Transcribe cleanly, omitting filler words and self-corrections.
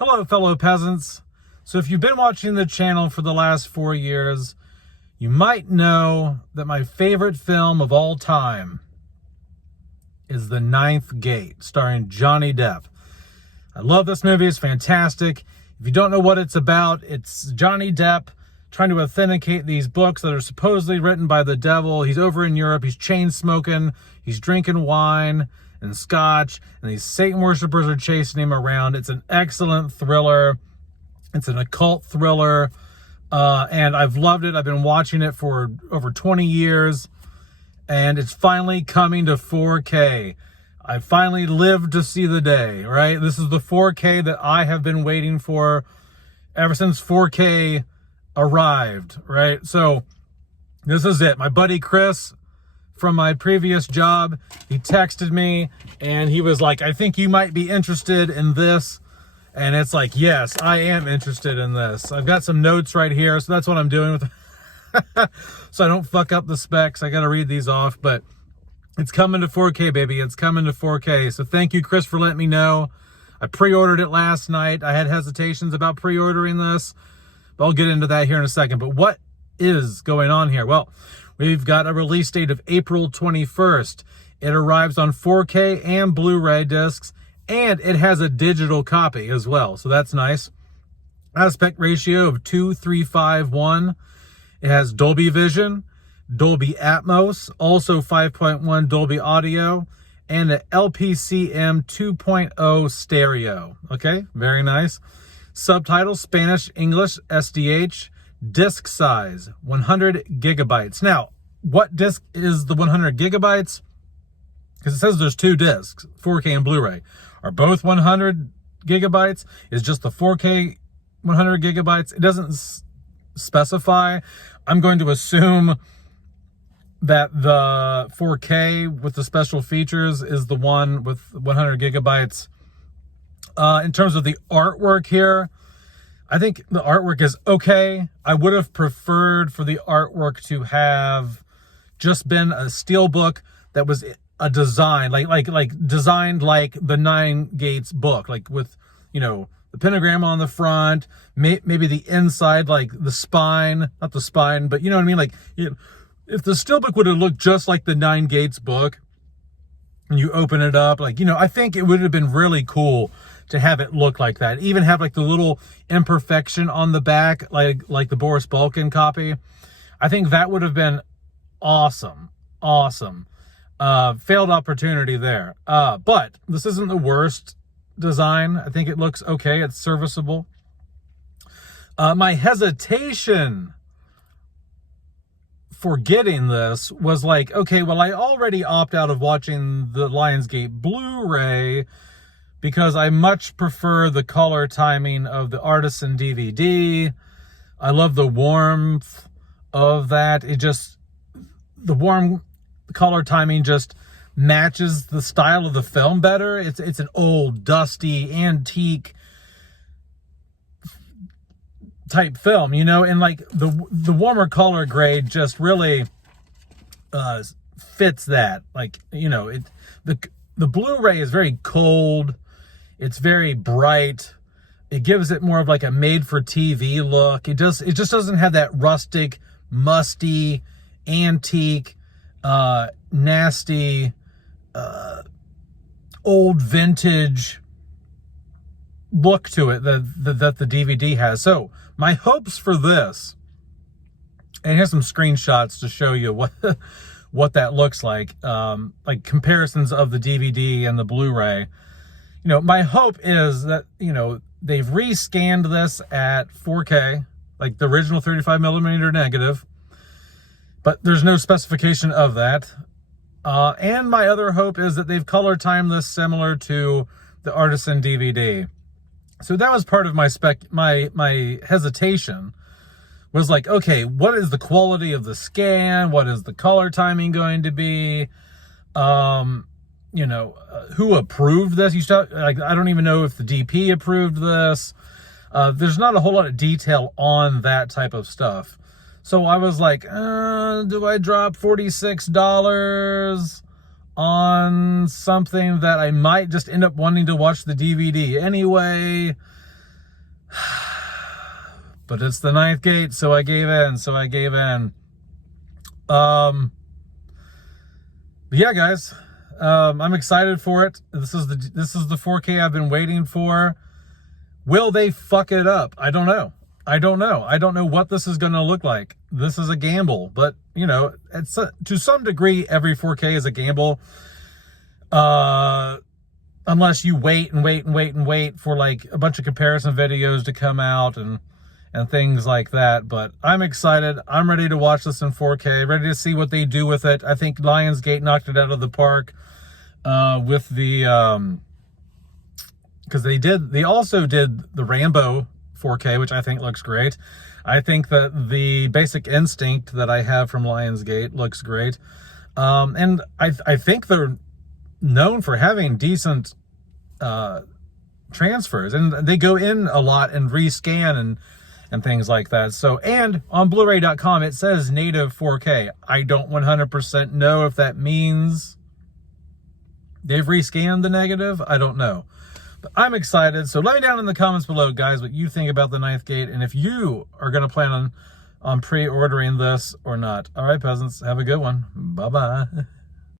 Hello, fellow peasants. So if you've been watching the channel for the last 4 years, you might know that my favorite film of all time is The Ninth Gate, starring Johnny Depp. I love this movie. It's fantastic. If you don't know what it's about, it's Johnny Depp trying to authenticate these books that are supposedly written by the devil. He's over in Europe. He's chain smoking. He's drinking wine and scotch, and these Satan worshipers are chasing him around. It's an excellent thriller. It's an occult thriller, and I've loved it. I've been watching it for over 20 years, and it's finally coming to 4K. I finally lived to see the day, right? This is the 4K that I have been waiting for ever since 4K arrived, right? So this is it. My buddy Chris from my previous job, he texted me and he was like, I think you might be interested in this. And it's like, yes, I am interested in this. I've got some notes right here, so that's what I'm doing with so I don't fuck up the specs. I got to read these off, but it's coming to 4K, baby. It's coming to 4K. So thank you, Chris, for letting me know. I pre-ordered it last night. I had hesitations about pre-ordering this, but I'll get into that here in a second. But what is going on here? Well, we've got a release date of April 21st. It arrives on 4K and Blu-ray discs, and it has a digital copy as well, so that's nice. Aspect ratio of 2:3:5:1. It has Dolby Vision, Dolby Atmos, also 5.1 Dolby Audio, and an LPCM 2.0 stereo. Okay, very nice. Subtitles, Spanish, English, SDH. Disc size, 100 gigabytes. Now, what disc is the 100 gigabytes? Because it says there's two discs, 4K and Blu-ray. Are both 100 gigabytes? Is just the 4K 100 gigabytes? It doesn't specify. I'm going to assume that the 4K with the special features is the one with 100 gigabytes. In terms of the artwork here, I think the artwork is okay. I would have preferred for the artwork to have just been a steelbook that was a design, like designed like the Nine Gates book, like with, you know, the pentagram on the front, maybe the inside, like the spine, not the spine, but you know what I mean? Like, you know, if the steelbook would have looked just like the Nine Gates book and you open it up, like, you know, I think it would have been really cool to have it look like that. Even have like the little imperfection on the back, like the Boris Balkan copy. I think that would have been awesome. Awesome. Failed opportunity there. But this isn't the worst design. I think it looks okay. It's serviceable. My hesitation for getting this was like, okay, well, I already opt out of watching the Lionsgate Blu-ray because I much prefer the color timing of the Artisan DVD. I love the warmth of that. The warm color timing just matches the style of the film better. It's an old, dusty, antique type film, you know, and like the warmer color grade just really fits that. Like, you know, the Blu-ray is very cold. It's very bright. It gives it more of like a made-for-TV look. It just doesn't have that rustic, musty, antique, nasty, old vintage look to it that the DVD has. So my hopes for this, and here's some screenshots to show you what that looks like comparisons of the DVD and the Blu-ray. You know, my hope is that, you know, they've rescanned this at 4K, like the original 35 millimeter negative, but there's no specification of that. And my other hope is that they've color timed this similar to the Artisan DVD. So that was part of my hesitation, was like, okay, what is the quality of the scan? What is the color timing going to be? You know, who approved this? I don't even know if the DP approved this. There's not a whole lot of detail on that type of stuff. So I was like, do I drop $46 on something that I might just end up wanting to watch the DVD anyway? But it's the ninth gate, so I gave in. Yeah, guys, I'm excited for it. This is the 4K I've been waiting for. Will they fuck it up? I don't know. I don't know what this is going to look like. This is a gamble, but you know, it's to some degree, every 4K is a gamble. Unless you wait for like a bunch of comparison videos to come out and things like that. But I'm excited. I'm ready to watch this in 4K, ready to see what they do with it. I think Lionsgate knocked it out of the park with the because they also did the Rambo 4K, which I think looks great. I think that the Basic Instinct that I have from Lionsgate looks great. And I think they're known for having decent transfers, and they go in a lot and rescan and things like that. So, and on Blu-ray.com, it says native 4K. I don't 100% know if that means they've rescanned the negative. I don't know. But I'm excited. So let me down in the comments below, guys, what you think about the ninth gate, and if you are going to plan on pre-ordering this or not. All right, peasants, have a good one. Bye-bye.